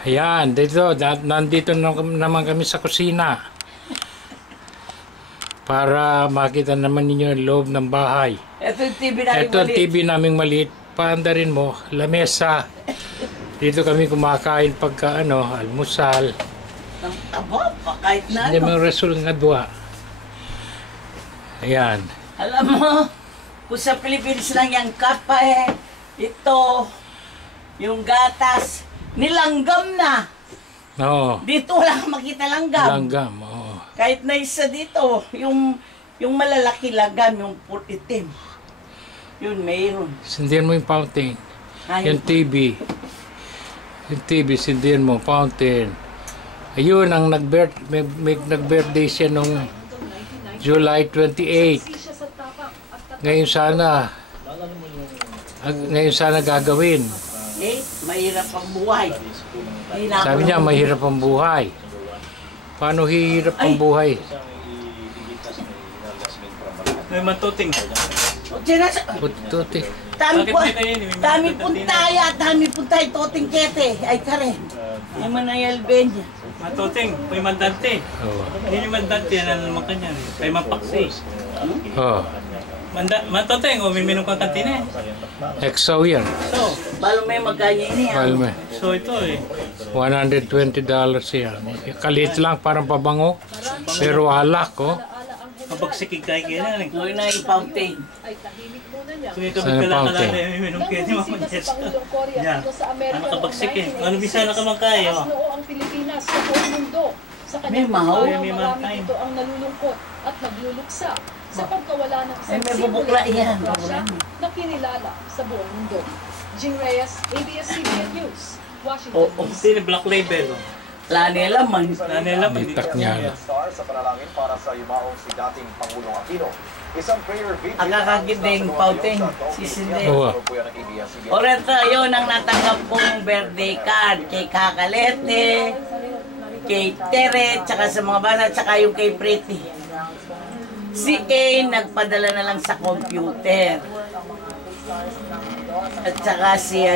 Ayan, nandito naman kami sa kusina. Para makita naman ninyo yung loob ng bahay. Ito yung TV namin Ito ang TV naming maliit. Paandarin mo, lamesa. Dito kami kumakain pagka almusal. Aba, kahit na Hindi mo resol nga dua. Ayan. Alam mo, kung sa Pilipinas lang yung kape, ito, yung gatas, nilanggam na. Oo. Dito wala kang makita langgam. Langgam, oo. Kahit na isa dito, yung malalaki langgam, yung itim. Yun, mayroon. Sindihan mo yung fountain. Ayun. Yung TV. Yung TV, sindihan mo, fountain. Ayun, ang nag-birthday siya nung July 28. Ngayon sana gagawin. Eh, mahirap ang buhay. Sabi niya, mahirap ang buhay. Paano hirap ang buhay? May matuting. Puti. Dami puntaya, toting kete. Ay, kare. Ay, manayal benya. Matuting. May mandante. Oo. Hindi yung mandante. Yan ang naman kanya. May mapaksi. Oh. Matuting. O, may minum kang kantina eh. EXO yan. So, Balo may magkanya niya. Palme. so ito eh. $120 yan. Kalit lang, parang pabango. Pero alak, oh. Mapagsikig tayo kaya na. Ngayon na yung fountain. Kung ito Saan yung bigla fountain? kalala, may minum kaya di mamanyas ka. Yan. Ano kapagsik eh. Ano bisa na kamang kayo? ang Pilipinas sa buong mundo. Sa May kanyang mahaw. buhay, May marami time. dito ang nalulungkot at nagluluksa sa pagkawala ng isang May simbolo bubukla ng yan, Russia bubukla. na kinilala sa buong mundo. Jing Reyes, ABS-CBN News, Washington, Oo. D.C. Sino black label? Wala nila man. Nanila pa. Bitak niya. Star sa panalangin para sa yumaong si dating Pangulong Aquino. Isang prayer video. Ang kakaginding fountain, sisindi. Oo. Oreto, yun ang natanggap kong birthday card. Kay Kakalete, kay Tere, tsaka sa mga bana, tsaka yung kay Pretty. Si A nagpadala na lang sa computer. At saka si